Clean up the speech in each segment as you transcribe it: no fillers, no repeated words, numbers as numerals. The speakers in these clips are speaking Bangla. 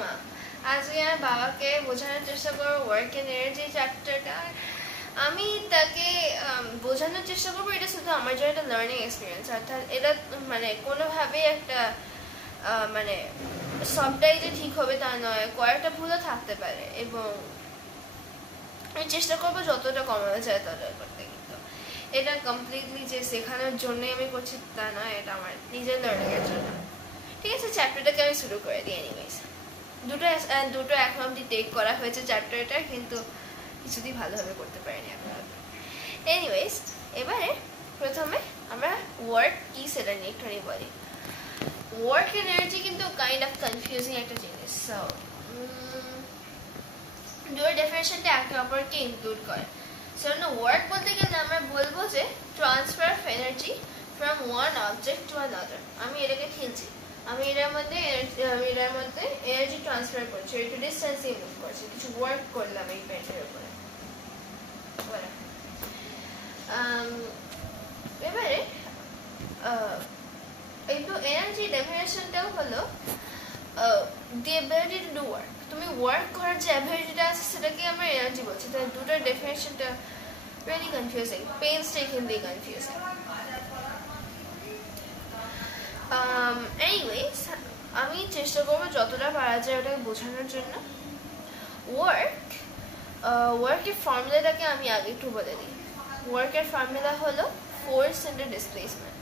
মা আজকে আমার বাবাকে বোঝানোর চেষ্টা করবো ওয়ার্ক এন্ড এনার্জি চ্যাপ্টারটা। আমি তাকে বোঝানোর চেষ্টা করবো এটা শুধু আমার জন্য একটা লার্নিং এক্সপিরিয়েন্স, অর্থাৎ এটা মানে কোনোভাবেই একটা মানে সবটাই যে ঠিক হবে তা নয়, কয়েকটা ভুলও থাকতে পারে এবং আমি চেষ্টা করবো যতটা কমানো যায় ততটা করতে। কিন্তু এটা কমপ্লিটলি যে শেখানোর জন্যই আমি করছি তা নয়, এটা আমার নিজের লার্নিংয়ের জন্য। ঠিক আছে, চ্যাপ্টারটাকে আমি শুরু করে দিই। এনিওয়েজ দুটো এখন অব্দি টেক করা হয়েছে চ্যাপ্টারটা, কিন্তু কিছুতেই ভালোভাবে করতে পারিনি এখন। এনিওয়েজ এবারে প্রথমে আমরা ওয়ার্ক কি সেটা নিয়ে একটুখানি বলি। ওয়ার্ক এনার্জি কিন্তু কাইন্ড অফ কনফিউজিং একটা জিনিস। সো দুটোর ডেফিনেশনটা একে অপরকে ইনক্লুড করে। সো ওয়ার্ক বলতে গেলে আমরা বলবো যে transfer of energy from one object to another. আমি এটাকে খেলছি, আমি এটার মধ্যে এনার্জি ট্রান্সফার করছি, একটু ডিস্টেন্সে মুভ করছি, কিছু ওয়ার্ক করলাম এই পেন্টের উপরে। এবারে একটু এনার্জি ডেফিনেশনটাও হলো দি অ্যাবিলিটি টু ডু ওয়ার্ক। তুমি ওয়ার্ক করার যে অ্যাবিলিটিটা আছে সেটাকে আমরা এনার্জি বলছি। তাই দুটোর ডেফিনেশনটা রিয়েলি কনফিউজিং, পেইনস্টেকিংলি কনফিউজিং। এনিওয়েজ আমি চেষ্টা করবো যতটা পারা যায় ওটাকে বোঝানোর জন্য। ওয়ার্কের ফর্মুলাটাকে আমি আগে একটু বলে দিই। ওয়ার্কের ফর্মুলা হলো ফোর্স ইন্টু ডিসপ্লেসমেন্ট।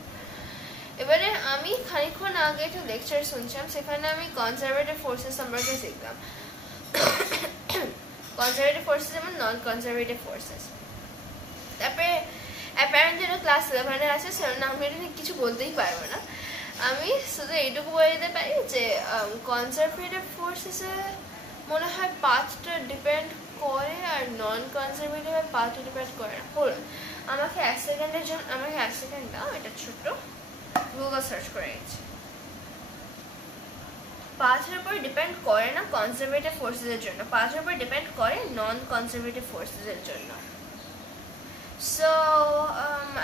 এবারে আমি খানিকক্ষণ আগে একটা লেকচার শুনছিলাম, সেখানে আমি কনজারভেটিভ ফোর্সেস সম্পর্কে শিখলাম। কনজারভেটিভ ফোর্সেস এবং নন কনজারভেটিভ ফোর্সেস। তারপরে অ্যাপারেন্টলি ক্লাস 11-এ আছে, সেজন্য আমি এটা নিয়ে কিছু বলতেই পারবো না। আমি শুধু এইটুকু বলে দিতে পারি যে কনজারভেটিভ ফোর্সেসে মনে হয় পাথটা ডিপেন্ড করে আর নন কনজারভেটিভের পাথটা ডিপেন্ড করে না। বলুন আমাকে এক সেকেন্ড দাও, এটা ছোট্ট গুগল সার্চ করে নিচ্ছি। পাথের উপর ডিপেন্ড করে না কনজারভেটিভ ফোর্সেসের জন্য, পাথের উপর ডিপেন্ড করে নন কনজারভেটিভ ফোর্সেসের জন্য। সো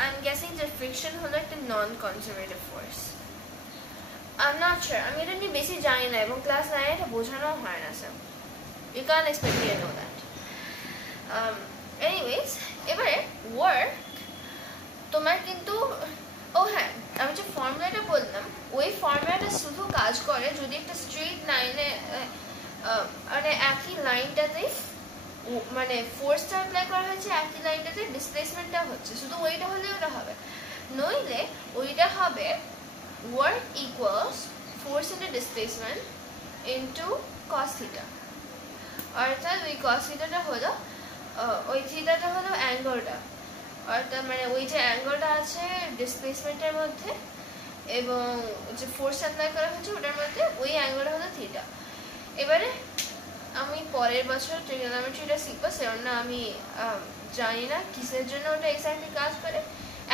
আই এম গেসিং যে ফ্রিকশন হলো একটা non conservative force. I am not sure, আমি এটা নিয়ে বেশি জানি না এবং ক্লাস 9 এটা বোঝানো হয় না। Sir you can expect me to know that. Anyways এবারে ওয়ার্ক তোমার কিন্তু হ্যাঁ, আমি যে ফর্মুলাটা বললাম ওই ফর্মুলাটা শুধু কাজ করে যদি একটা স্ট্রেট লাইনে মানে একই লাইনটাতে মানে ফোর্সটা অ্যাপ্লাই করা হয়েছে, একই লাইনটাতে ডিসপ্লেসমেন্টটা হচ্ছে, শুধু ওইটা হলে ওটা হবে। নইলে ওইটা হবে work equals force into displacement into cos theta. অর্থাৎ ওই কস থিটাটা হলো ওই থিটাটা হলো অ্যাঙ্গলটা, অর্থাৎ মানে ওই যে অ্যাঙ্গলটা আছে ডিসপ্লেসমেন্টের মধ্যে এবং যে ফোর্স অ্যাপ্লাই করা হচ্ছে ওটার মধ্যে, ওই অ্যাঙ্গলটা হলো থিটা। এবারে আমি পরের বছর ট্রিগোনোমেট্রিটা শিখবো, সেজন্য আমি জানি না কিসের জন্য ওটা এক্স্যাক্টলি কাজ করে।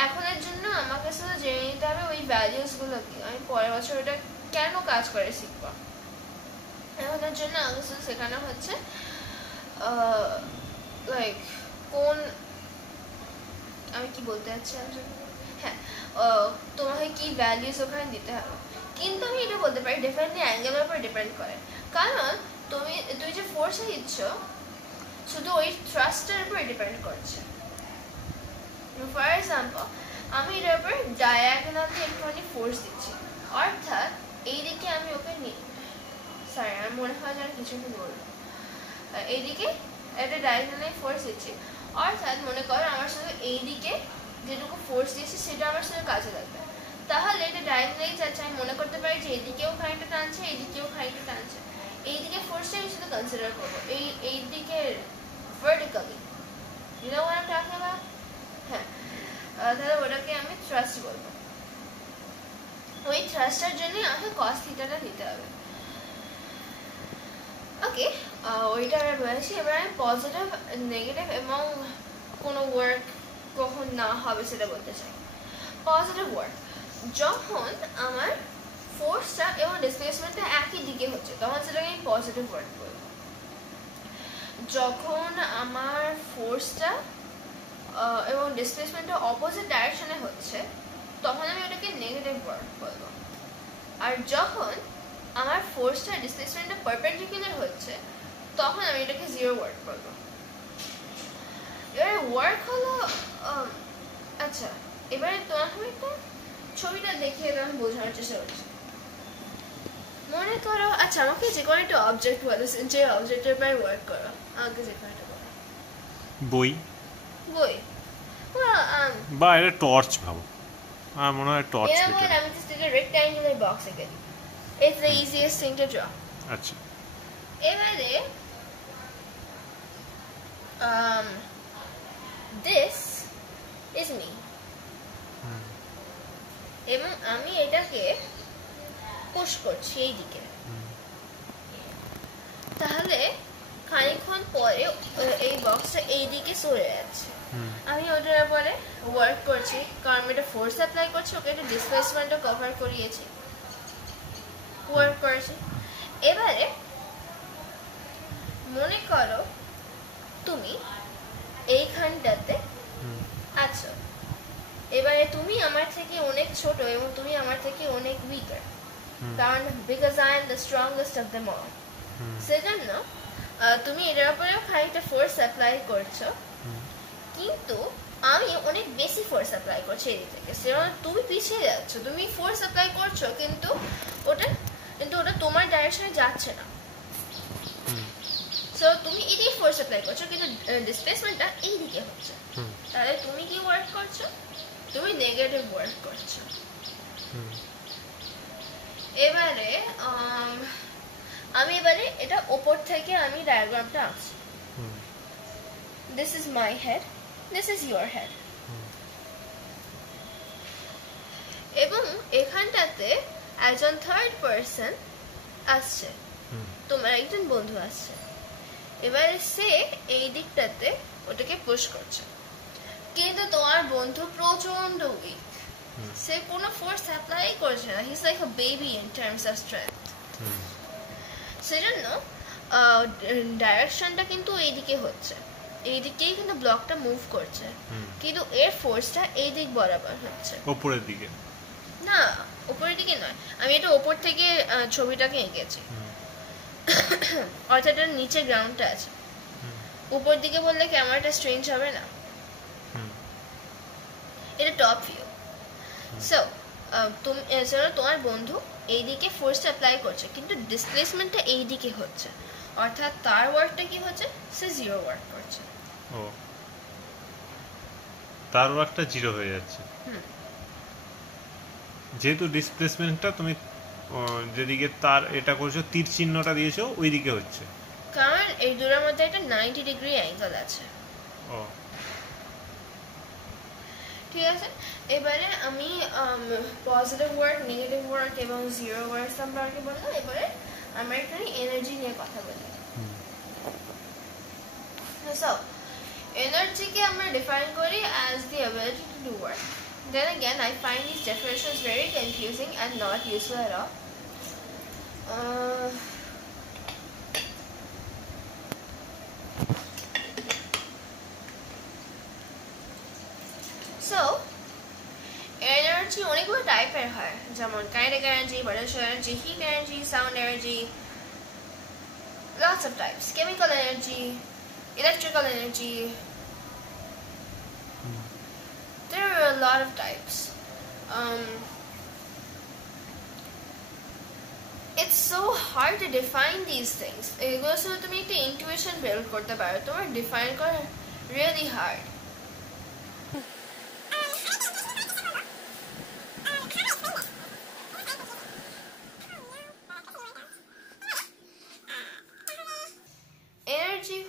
এখনের জন্য আমাকে শুধু জেনে নিতে হবে ওই ভ্যালিউসগুলো কি, আমি পরের বছর ওটা কেন কাজ করে শিখবো। এখনের জন্য আমাকে শুধু শেখানো হচ্ছে লাইক কোন, আমি কি বলতে চাচ্ছি, হ্যাঁ তোমাকে কি ভ্যালিউস ওখানে দিতে হবে। কিন্তু আমি এটা বলতে পারি ডেফিনেটলি অ্যাঙ্গেলের উপর ডিপেন্ড করে, কারণ তুই যে ফোর্সে দিচ্ছ শুধু ওই থ্রাস্টের উপর ডিপেন্ড করছে। ফর এক্সাম্পল আমি এটার উপর ডায়াগোনালি একটুখানি ফোর্স দিচ্ছি, অর্থাৎ এইদিকে আমি ওকে সরি আমার মনে হয় যেন কিছু কি বলবো, এইদিকে একটা ডায়াগোনালি ফোর্স দিচ্ছি, অর্থাৎ মনে করো আমার শুধু এইদিকে যেটুকু ফোর্স দিয়েছি সেটা আমার শুধু কাজে লাগবে। তাহলে এটা ডায়াগোনালি যাচ্ছে, আমি মনে করতে পারি যে এইদিকেও খানিকটা টানছে, এইদিকেও খানিকটা টানছে, এইদিকে ফোর্সটা আমি শুধু কনসিডার করবো, এইদিকে vertically, you know what I am talking about. হ্যাঁ, তাহলে ওটাকে আমি থ্রাস্ট বলবো। ওই থ্রাস্টের জন্যই আমাকে কস থিটাটা দিতে হবে। ওকে, ওইটা আমরা বলেছি। এবার আমি পজিটিভ, নেগেটিভ এবং কোনো ওয়ার্ক কখন না হবে সেটা বলতে চাই। পজিটিভ ওয়ার্ক, যখন আমার ফোর্সটা এবং ডিসপ্লেসমেন্টটা একই দিকে হচ্ছে তখন সেটাকে আমি পজিটিভ ওয়ার্ক বলবো। যখন আমার ফোর্সটা এবং ডিসপ্লেসমেন্টটা অপোজিট ডাইরেকশনে হচ্ছে তখন আমি ওটাকে নেগেটিভ ওয়ার্ক বলবো। আর যখন আমার ফোর্সটা ডিসপ্লেসমেন্টটা পারপেন্ডিকুলার হচ্ছে, তখন আমি এটাকে জিরো ওয়ার্ক বলবো। এবারে ওয়ার্ক হলো আচ্ছা, এবারে তোমাকে একটা ছবিটা দেখিয়ে আমি বোঝানোর চেষ্টা করছি। মনে করো, আচ্ছা আমাকে যে কোনো একটা অবজেক্ট বলো, যে অবজেক্টের উপর ওয়ার্ক করো, আমাকে যে কোনো একটা বলো। বই। বই বা এটা টর্চ ভাবো, আমার মনে হয় টর্চ। আমি জাস্ট একটা রেক্ট্যাঙ্গুলার বক্স এঁকে দিই। It's the easiest thing to draw. আচ্ছা, এবারে দিস ইজ মি, এবং আমি এটাকে পুশ করছি এই দিকে। তাহলে খানিকক্ষণ পরে এই বক্সটা এই দিকে সরে যাচ্ছে। আমি ওটার উপরে ওয়ার্ক করছি, কারণ আমি এটা ফোর্স অ্যাপ্লাই করছি, ওকে একটা ডিসপ্লেসমেন্টও কভার করিয়েছি, ওয়ার্ক করেছি। এবারে মনে করো তুমি এইখানটাতে আছো, এবারে তুমি আমার থেকে অনেক ছোট এবং তুমি আমার থেকে অনেক উইকার, কারণ because I am the strongest of them all. সেজন্য তুমি এটার উপরেও খানিকটা ফোর্স অ্যাপ্লাই করছো, কিন্তু আমি অনেক বেশি ফোর্স অ্যাপ্লাই করছি এদিক থেকে। সেজন্য তুমি পিছিয়ে যাচ্ছ, তুমি ফোর্স অ্যাপ্লাই করছো কিন্তু ওটা তোমার ডাইরেকশনে যাচ্ছে না। সো তুমি এদিকে ফোর্স অ্যাপ্লাই করছো, কিন্তু ডিসপ্লেসমেন্টটা এই দিকে হচ্ছে। তাহলে তুমি কি ওয়ার্ক করছো? তুমি নেগেটিভ ওয়ার্ক করছো। এবারে আমি এটা উপর থেকে আমি ডায়াগ্রামটা আঁকছি। This is my head, this is your head, এবং এখানটাতে একজন থার্ড পারসন আসছে, তোমার একজন বন্ধু আসছে। এবারে সে এই দিকটাতে ওটাকে পুশ করছে, কিন্তু তোমার বন্ধু প্রচন্ড উইক, সে কোনো ফোর্স অ্যাপ্লাই করছে না, he is like a baby in terms of strength. সেজন্য ডাইরেকশনটা কিন্তু এইদিকে হচ্ছে, এই দিকেই কিন্তু ব্লকটা মুভ করছে, কিন্তু এর ফোর্সটা এই দিক বরাবর হচ্ছে, উপরের দিকে না, উপরের দিকে নয়। আমি এটা উপর থেকে ছবিটাকে এঁকেছি, অর্থাৎ এর নিচে গ্রাউন্ডটা আছে। উপর দিকে বললে ক্যামেরাটা স্ট্রেঞ্জ হবে না, এটা টপ ভিউ। সো তোমার বন্ধু এইদিকে ফোর্সটা অ্যাপ্লাই করছে, কিন্তু ডিসপ্লেসমেন্টটা এইদিকে হচ্ছে, অর্থাৎ তার ওয়ার্কটা কি হচ্ছে, সে জিরো ওয়ার্ক করছে। ও, তার ওয়ার্কটা জিরো হয়ে যাচ্ছে, যেহেতু ডিসপ্লেসমেন্টটা তুমি যেদিকে তার এটা করছো, তীর চিহ্নটা দিয়েছো ওই দিকে হচ্ছে, কারণ এই দুটোর মধ্যে একটা 90 ডিগ্রি অ্যাঙ্গেল আছে। ও ঠিক আছে। এবারে আমি পজিটিভ ওয়ার্ক, নেগেটিভ ওয়ার্ক এবং জিরো ওয়ার্ক সম্পর্কে বললাম। এবারে আমরা একটু এনার্জি নিয়ে কথা বলি। সো এনার্জিকে আমরা ডিফাইন করি as the ability to do work. Then again, I find these definitions very confusing and not useful at all. So, energy অনেকগুলো টাইপের হয়, যেমন kinetic energy, potential energy, heat energy, sound energy, lots of types. Chemical energy, electrical energy. There are a lot of types. It's so hard to define these things. এগুলো শুধু তুমি একটা intuition build করতে পারো, তোমার define করা really hard. Energy,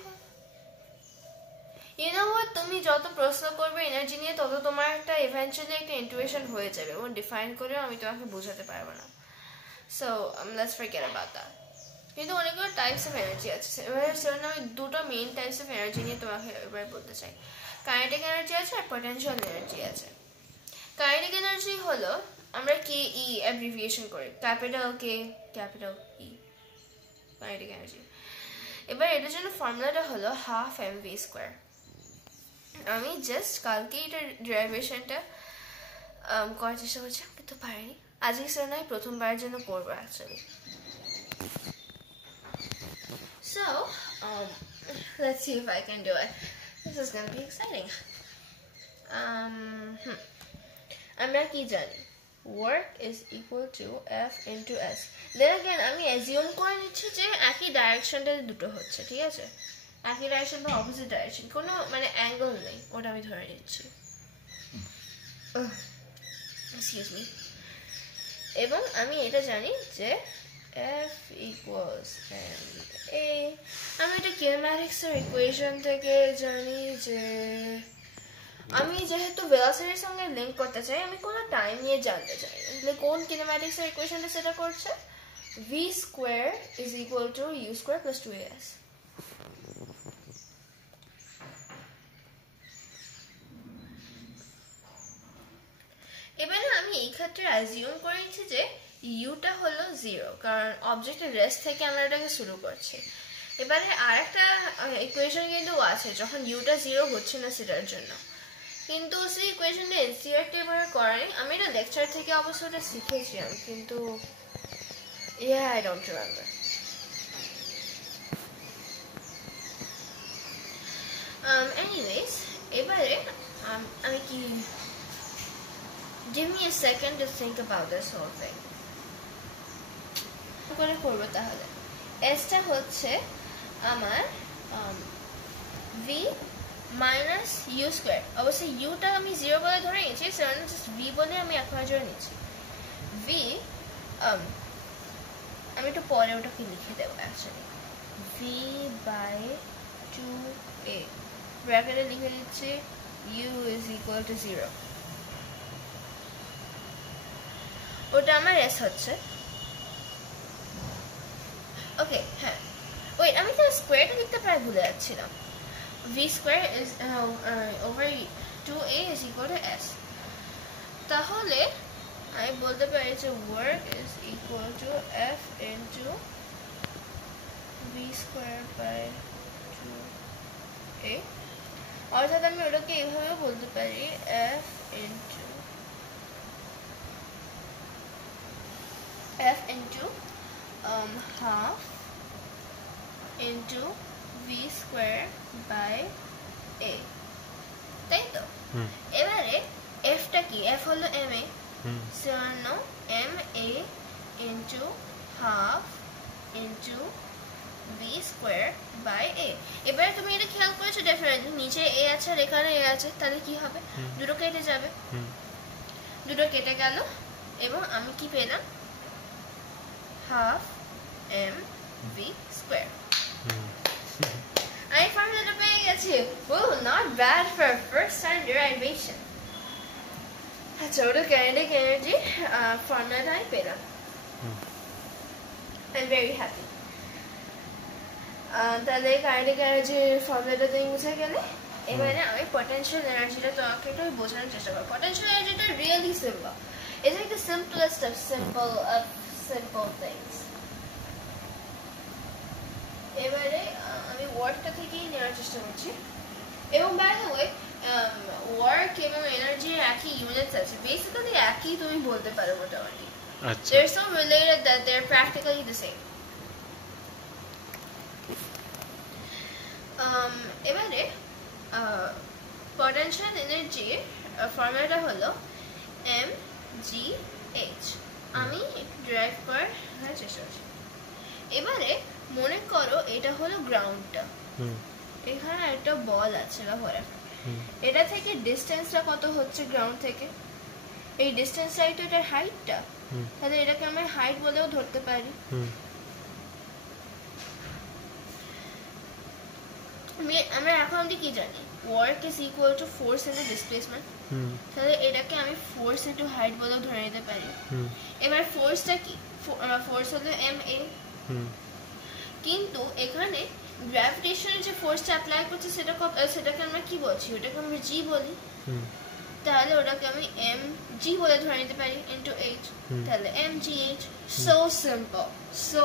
you know what, তুমি যত প্রশ্ন করবে এনার্জি নিয়ে, তত তোমার একটা ইভেন্চুয়ালি একটা ইন্টুইশন হয়ে যাবে, এবং ডিফাইন করেও আমি তোমাকে বোঝাতে পারবো না। So let's forget about that. কিন্তু অনেকগুলো টাইপস অফ এনার্জি আছে, এবার সেজন্য আমি দুটো মেইন টাইপস অফ এনার্জি নিয়ে তোমাকে এবার বলতে চাই। কাইনেটিক এনার্জি আছে আর পটেনশিয়াল এনার্জি আছে। কাইনেটিক এনার্জি হলো আমরা কে ই অ্যাব্রিভিয়েশন করি, ক্যাপিটাল কে ক্যাপিটাল ই, কাইনেটিক এনার্জি। এবার এটার জন্য ফর্মুলাটা হলো হাফ mv স্কোয়ার। আমি জাস্ট কালকে এটার ডেরিভেশনটা করার চেষ্টা করছিলাম, কিন্তু পারিনি। আজকে সেটা নয়, প্রথমবারের জন্য করবো actually. So, let's see if I can do it. This is going to be exciting. আমরা কি জানি work is equal to F into S. Then again আমি assume করে নিচ্ছি যে একই ডাইরেকশনটাতে দুটো হচ্ছে, ঠিক আছে? একই ডাইরেকশন বা অপোজিট ডাইরেকশন, কোনো মানে অ্যাঙ্গেল নেই, ওটা আমি ধরে নিচ্ছি। Excuse me. এবং আমি এটা জানি যে F equals ma। আমি এটা কিনেম্যাটিক্সের ইকুয়েশন থেকে জানি যে আমি যেহেতু ভেলোসিটির সঙ্গে লিঙ্ক করতে চাই, আমি কোনো টাইম নিয়ে জানতে চাই না, তাহলে কোন কিনেম্যাটিক্সের ইকুয়েশনটা সেটা করছে v square is equal two u square plus 2as। এবারে আমি এই ক্ষেত্রে অ্যাজিউম করে নিচ্ছি যে ইউটা হলো 0, কারণ অবজেক্টের রেস্ট থেকে আমরা এটাকে শুরু করছি। এবারে আর একটা ইকুয়েশন কিন্তু আছে যখন ইউটা 0 হচ্ছে না সেটার জন্য, কিন্তু সেই ইকুয়েশনটা এনসিইআরটি এবারে করেনি, আমি এটা লেকচার থেকে অবশ্য ওটা শিখেছি আমি, কিন্তু আই ডোন্ট রিমেম্বার। এনিওয়েজ, এবারে আমি কি give me a second to think about this whole thing. করে করব তাহলে এসটা হচ্ছে আমার v মাইনাস ইউ স্কোয়ার। অবশ্যই ইউটা আমি 0 বলে ধরে নিয়েছি, সেখানে জাস্ট v বলে আমি এখন জন্য নিচ্ছি v। আমি একটু পরে ওটাকে লিখে দেবো অ্যাকচুয়ালি, v বাই 2a ব্র্যাকেটে লিখে দিচ্ছি u ইজ ইকুয়াল টু 0। ওটা আমার এস হচ্ছে। ওকে, হ্যাঁ ওয়েট, আমি তো স্কোয়ারটা লিখতে প্রায় ভুলে যাচ্ছিলাম। v square is over 2a is equal to s। তাহলে আমি বলতে পারি যে work is equal to f into v square by 2a, অর্থাৎ আমি ওটাকে এইভাবে বলতে পারি f into half into v square by a, তাই তো? এবারে f টা কি? f হলো ma, so ma into half into v square by a। এবারে তুমি এটা খেয়াল করেছো ডেফিনেটলি, নিচে a আছে আর এখানে a আছে, তাহলে কি হবে? দুটো কেটে যাবে, দুটো কেটে গেল এবং আমি কি পেলাম? half mv square। আমি ফর্মুলাটা পেয়ে গেছি। Well, not bad for a first time derivation। আচ্ছা, ওটা kinetic energy ফর্মুলাটা আমি পেলাম। I'm very happy। তাহলে kinetic energy ফর্মুলাটা তুমি বুঝে গেলে, এবারে আমি potential energyটা তোমাকে একটু বোঝানোর চেষ্টা করব। potential energyটা really simple. It's like the simplest of simple things। এবারে আমি ওয়ার্কটা থেকেই নেওয়ার চেষ্টা করছি, এবং বাই দ্য ওয়ে ওয়ার্ক এবং এনার্জির একই ইউনিটস আছে, বেসিক্যালি একই তুমি বলতে পারো মোটামুটি। They're so related that they're practically the same। এবারে potential energy ফর্মুলাটা হলো mgh। আমি ড্রাইভ করার চেষ্টা করছি। এবারে মনে করো এটা হলো গ্রাউন্ডটা, এখানে একটা বল আছে বা ধরে, এটা থেকে ডিসটেন্সটা কত হচ্ছে গ্রাউন্ড থেকে? এই ডিসটেন্সটাই তো এটার হাইটটা, তাহলে এটাকে আমি হাইট বলেও ধরতে পারি। আমরা এখন অবধি কি জানি? Work is equal to force into displacement, তাহলে এটাকে আমি ফোর্স ইনটু হাইট বলেও ধরে নিতে পারি। এবার ফোর্সটা কি? ফোর্স হলো ma, কিন্তু এখানে গ্র্যাভিটেশনের যে ফোর্সটা অ্যাপ্লাই করছে সেটাকে আমরা কি বলছি? ওটাকে আমরা জি বলি, তাহলে ওটাকে আমি mg বলে ধরে নিতে পারি ইনটু h, তাহলে mgh। so simple, so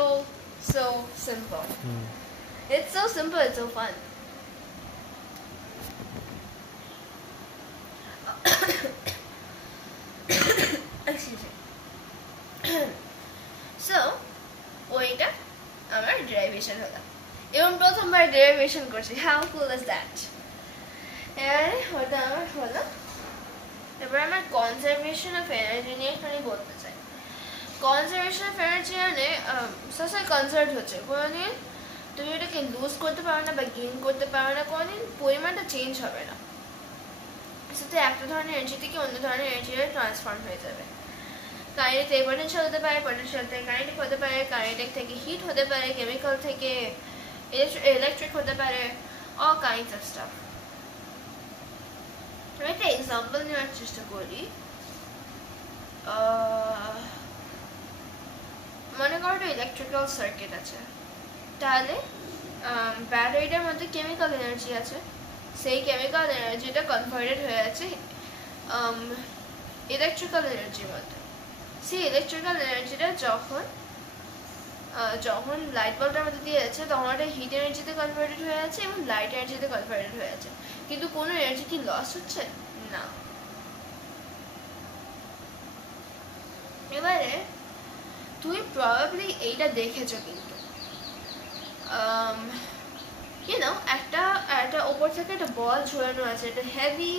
simple। It's so simple, it's so fun। Excuse me। So ওইটা আমার ডেরিভেশন হলো। এবং প্রথমবার ডেরিভেশন করছি, হাউ কুল ইজ দ্যাট। এবারে ওটা আমার হলো। এবার আমার কনজারভেশন অফ এনার্জি নিয়ে এখানে বলতে চাই। কনজারভেশন অফ এনার্জি মানে সবসময় কনজার্ভ হচ্ছে, কোনোদিন তুমি এটাকে লুজ করতে পারো না বা গেইন করতে পারো না, কোনোদিন পরিমাণটা চেঞ্জ হবে না। সেটা একটা ধরনের এনার্জি থেকে অন্য ধরনের এনার্জিতে ট্রান্সফর্ম হয়ে যাবে। কারেন্ট থেকে পটেনশিয়াল হতে পারে, পটেনশিয়াল থেকে কারেন্টিক হতে পারে, কারেন্টিক থেকে হিট হতে পারে, কেমিক্যাল থেকে ইলেকট্রিক হতে পারে, অল কাইন্ডস অফ স্টাফ। আমি একটা এক্সাম্পল নেওয়ার চেষ্টা করি। মনে করো একটা ইলেকট্রিক্যাল সার্কিট আছে, তাহলে ব্যাটারিটার মধ্যে কেমিক্যাল এনার্জি আছে, সেই কেমিক্যাল এনার্জিটা কনভার্টেড হয়ে আছে ইলেকট্রিক্যাল এনার্জির মধ্যে। সেই ইলেকট্রিক্যাল এনার্জিটা যখন লাইট বাল্বটার মধ্যে দিয়ে যাচ্ছে তখন ওটা হিট এনার্জিতে কনভার্টেড হয়ে আছে এবং লাইট এনার্জিতে কনভার্টেড হয়ে আছে, কিন্তু কোনো এনার্জি কি লস হচ্ছে না। এবারে তুমি প্রবাবলি এইটা দেখেছো, কিন্তু একটা ওপর থেকে একটা বল ঝোলানো আছে, একটা হেভি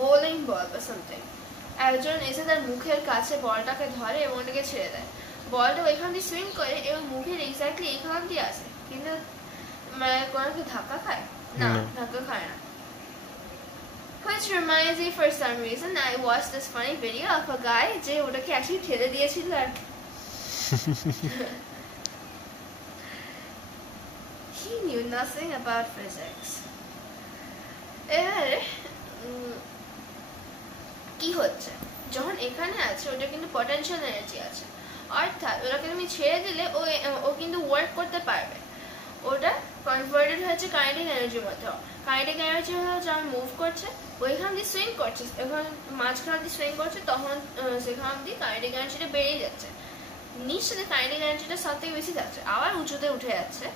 বোলিং বল বা সামথিং। একজন এসে তার মুখের কাছে বলটাকে ধরে এবং ওটাকে ছেড়ে দেয়, বলটা ওইখান দিয়ে সুইং করে এবং মুখের এক্স্যাক্টলি এইখান দিয়ে আসে, কিন্তু মানে কোনো কি ধাক্কা খায় না, ধাক্কা খায় না। Which reminds me, for some reason I watched this funny video of a guy যে ওটাকে actually ঠেলে দিয়েছিল আর he knew nothing about physics. এবারে কি হচ্ছে, যখন এখানে আছে ওটা কিন্তু পটেনশিয়াল এনার্জি আছে, অর্থাৎ ওটাকে তুমি ছেড়ে দিলে ও কিন্তু ওয়ার্ক করতে পারবে। ওটা কনভার্টেড হয়েছে কাইনেটিক এনার্জির মধ্যে। কাইনেটিক এনার্জি যখন মুভ করছে ওইখান দিয়ে সুইং করছে, এখন মাঝখান দিয়ে সুইং করছে, তখন সেখান দিয়ে কাইনেটিক এনার্জিটা বেরিয়ে যাচ্ছে, নিচে কাইনেটিক এনার্জিটা সব থেকে বেশি যাচ্ছে, আবার উঁচুতে উঠে যাচ্ছে,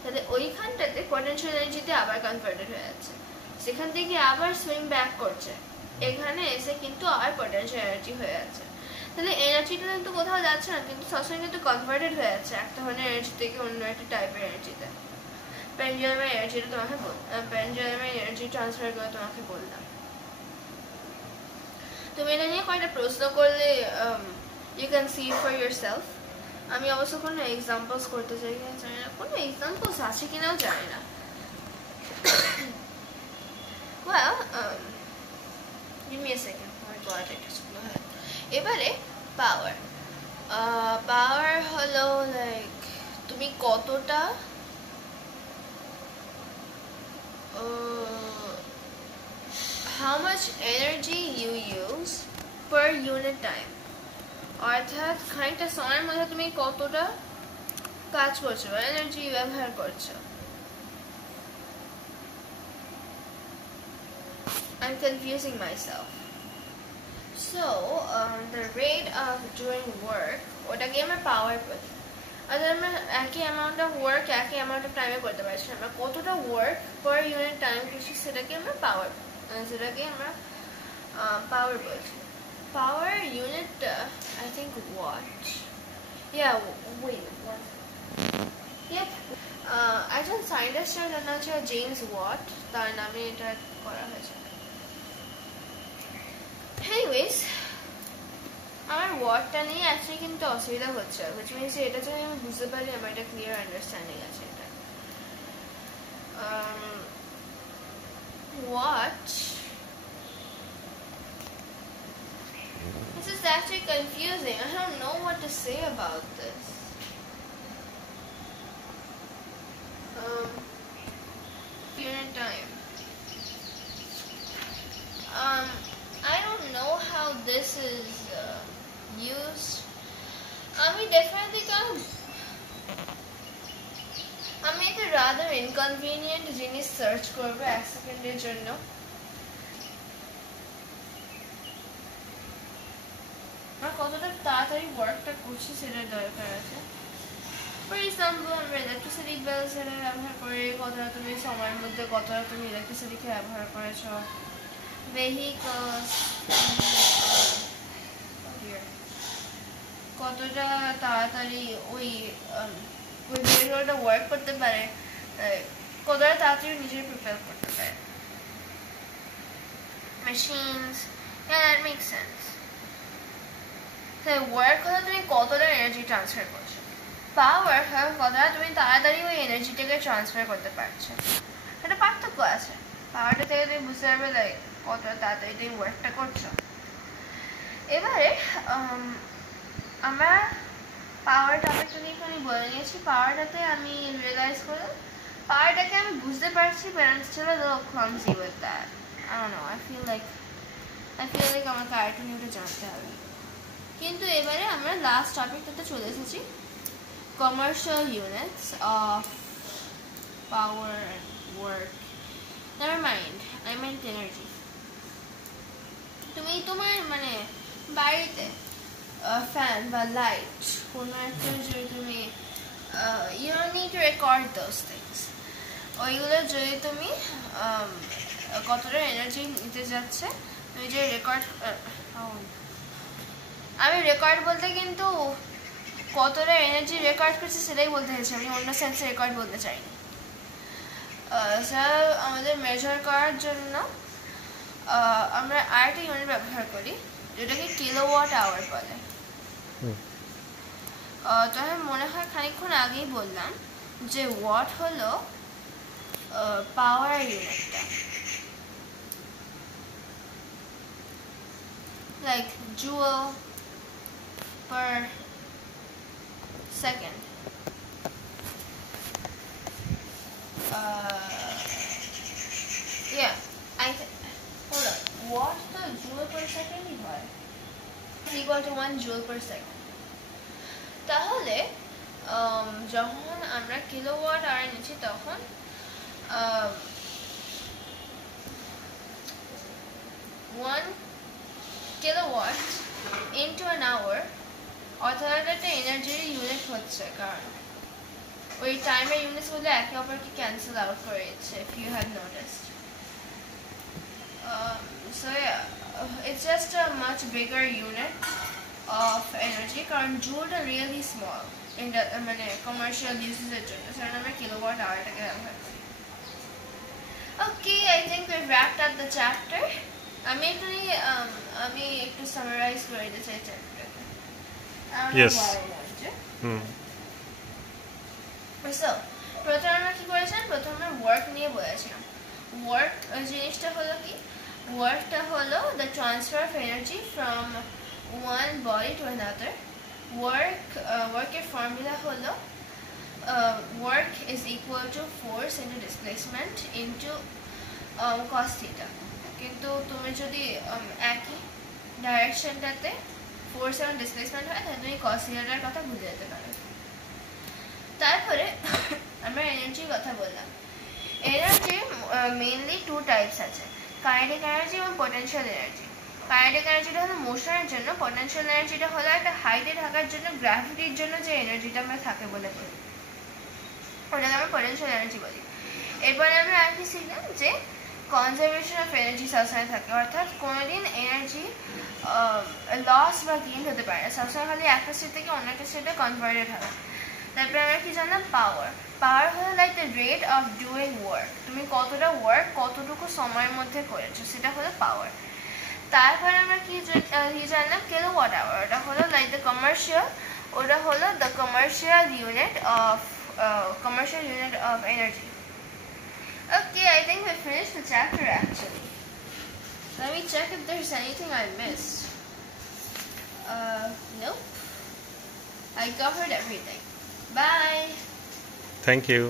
তাহলে ওইখানটাতে পটেনশিয়াল এনার্জিতে আবার কনভার্টেড হয়ে যাচ্ছে, সেখান থেকে আবার সুইং ব্যাক করছে, এখানে এসে কিন্তু আবার পটেনশিয়াল এনার্জি হয়ে যাচ্ছে। তাহলে এনার্জিটা কিন্তু কোথাও যাচ্ছে না, কিন্তু সবসময় কিন্তু কনভার্টেড হয়ে যাচ্ছে একটা ধরনের এনার্জি থেকে অন্য একটা টাইপের এনার্জিতে। পেন্ডুলামের এনার্জিটা তোমাকে পেন্ডুলামের এনার্জি ট্রান্সফার করে তোমাকে বললাম। তুমি এটা নিয়ে কয়েকটা প্রশ্ন করলে you can see for yourself. আমি অবশ্য কোনো এক্সাম্পলস করতে চাই কিনা জানি না, কোনো এক্সাম্পলস আছে কিনাও জানি না। Well, give me a second. আমার গলাটা একটু শুকনো হয়। এবারে পাওয়ার হলো লাইক তুমি কতটা how much energy you use per unit time, অর্থাৎ খানিকটা সময়ের মধ্যে তুমি কতটা কাজ করছো বা এনার্জি ব্যবহার করছো। I'm confusing myself. So the rate of doing work ওটাকে আমরা পাওয়ার বলি। অর্থাৎ আমরা একই অ্যামাউন্ট অফ ওয়ার্ক একই অ্যামাউন্ট অফ টাইমে করতে পারছি, আমরা কতটা ওয়ার্ক পার ইউনিট টাইম করছি সেটাকে আমরা পাওয়ার বলছি। পাওয়ার ইউনিট আই থিঙ্ক ওয়াট, একজন সায়েন্টিস্টের নাম হচ্ছে জেমস ওয়াট, তার নামে এটা করা হয়েছে। এনিওয়েজ আমার ওয়ার্ডটা নিয়ে অ্যাকচুয়ালি কিন্তু অসুবিধা হচ্ছে, which means এটা যদি আমি বুঝতে পারি আমার একটা ক্লিয়ার আন্ডারস্ট্যান্ডিং আছে। এটা what this is actually confusing. I don't know what to say about this. Unit time. I don't know how this is used. আমি definitely আমি একটা rather inconvenient জিনিস সার্চ করবো 1 সেকেন্ডের জন্য। আর কতটা তাড়াতাড়ি ওয়ার্কটা করছি সেটার দরকার আছে। ফর এক্সাম্পল আমরা ইলেকট্রিসিটি বিল সেটা ব্যবহার করি, কতটা তুমি সময়ের মধ্যে কতটা তুমি ইলেকট্রিসিটিকে ব্যবহার করেছো, ভেহিকলস কতটা তাড়াতাড়ি ওই ওই জিনিসগুলোটা ওয়ার্ক করতে পারে, কতটা তাড়াতাড়ি নিজের প্রিপেয়ার করতে পারে। Machines, that make sense. Work হলো তুমি কতটা এনার্জি ট্রান্সফার করছো, পাওয়ার হলো কতটা তুমি তাড়াতাড়ি ওই এনার্জিটাকে ট্রান্সফার করতে পারছো। একটা পার্থক্য আছে, পাওয়ারটা থেকে তুমি বুঝতে পারবে লাইক কতটা তাড়াতাড়ি তুমি ওয়ার্কটা করছো। এবারে আমরা পাওয়ার টপিকটা নিয়ে এখানে বলে নিয়েছি। পাওয়ারটাতে আমি রিয়েলাইজ করলাম, পাওয়ারটাকে আমি বুঝতে পারছি, প্যারেন্টস ছিল clumsy with that. I don't know, I feel like আমাকে আরেকটু নিয়ে ওটা জানতে হবে। কিন্তু এবারে আমরা লাস্ট টপিকটাতে চলে এসেছি, commercial units of power and work. Never mind, I mint energy. তুমি তোমার মানে বাড়িতে ফ্যান বা লাইট কোনো একটা যদি তুমি you don't need to record those things, ওইগুলো যদি তুমি কতটা এনার্জি নিতে যাচ্ছে তুমি যে রেকর্ড, আমি রেকর্ড বলতে কিন্তু কতটা এনার্জি রেকর্ড করছি সেটাই বলতে চাইছি, আমি অন্য সেন্সে রেকর্ড বলতে চাইনি। স্যার আমাদের মেজার করার জন্য আমরা আরেকটা ইউনিট ব্যবহার করি যেটাকে কিলোওয়াট আওয়ার বলে। তো আমি মনে হয় খানিকক্ষণ আগেই বললাম যে ওয়াট হলো পাওয়ার ইউনিটটা, like joule per second. Yeah, hold on. What the joule per second ही है? Is equal to 1 joule per second. তাহলে যখন আমরা কিলোওয়াট আওয়ার নিচ্ছি তখন 1 কিলোওয়াট into an hour অর্থাৎ একটা এনার্জির ইউনিট হচ্ছে, কারণ ওই টাইমের ইউনিটসগুলো একে অপরকে ক্যান্সেল আউট করে দিচ্ছে, if you had noticed. So yeah, it's just a much bigger unit of energy, কারণ জুলটা really small in the মানে কমার্শিয়াল ইউজেসের জন্য, সেটা আমরা কিলোওয়াট আওয়ারটাকে ব্যবহার করি। Okay, I think we've wrapped up the chapter. আমি একটু সামারাইজ করে দিতে চাই চ্যাপ্টারটাকে। Yes. So, প্রথমে আমরা কি করেছিলাম, প্রথমে আমরা ওয়ার্ক নিয়ে বলেছিলাম। ওয়ার্ক জিনিসটা হলো কি, ওয়ার্কটা হলো the transfer of energy from one body to another. ওয়ার্কের ফর্মুলা হলো work is equal to force into displacement into cos theta. কিন্তু তুমি যদি একই ডাইরেকশনটাতে ফোর্স এবং ডিসপ্লেসমেন্ট হয় তাহলে তুমি কস থিটার কথা ভুলে যেতে পারো। তারপরে আমরা এনার্জির কথা বললাম। এনার্জি মেইনলি টু টাইপস আছে, কাইনেটিক এনার্জি এবং পটেনশিয়াল এনার্জি। কাইনেটিক এনার্জিটা হলো মোশনের জন্য, পটেনশিয়াল এনার্জিটা হলো একটা হাইটে থাকার জন্য গ্র্যাভিটির জন্য যে এনার্জিটা আমরা থাকে বলে বলি, ওটাকে আমরা পটেনশিয়াল এনার্জি বলি। এরপরে আমরা আর কি শিখলাম যে কনজারভেশন অফ এনার্জি সবসময় থাকে, অর্থাৎ কোনোদিন এনার্জি লস বা গেইন হতে পারে, সবসময় খালি একটা স্টেট থেকে অন্য একটা স্টেটে কনভার্টেড হবে। তারপরে আমরা কি জানলাম, পাওয়ার। পাওয়ার হলো like the rate of doing work, তুমি কতটা ওয়ার্ক কতটুকু সময়ের মধ্যে করেছো সেটা হলো পাওয়ার। তারপরে আমরা কি জানলাম, কিলোওয়াট আওয়ার, ওটা হলো লাইক দ্য কমার্শিয়াল, ওটা হলো the commercial unit of energy. Okay, I think we finished the chapter actually. Let me check if there's anything I missed. Nope. I covered everything. Bye. Thank you.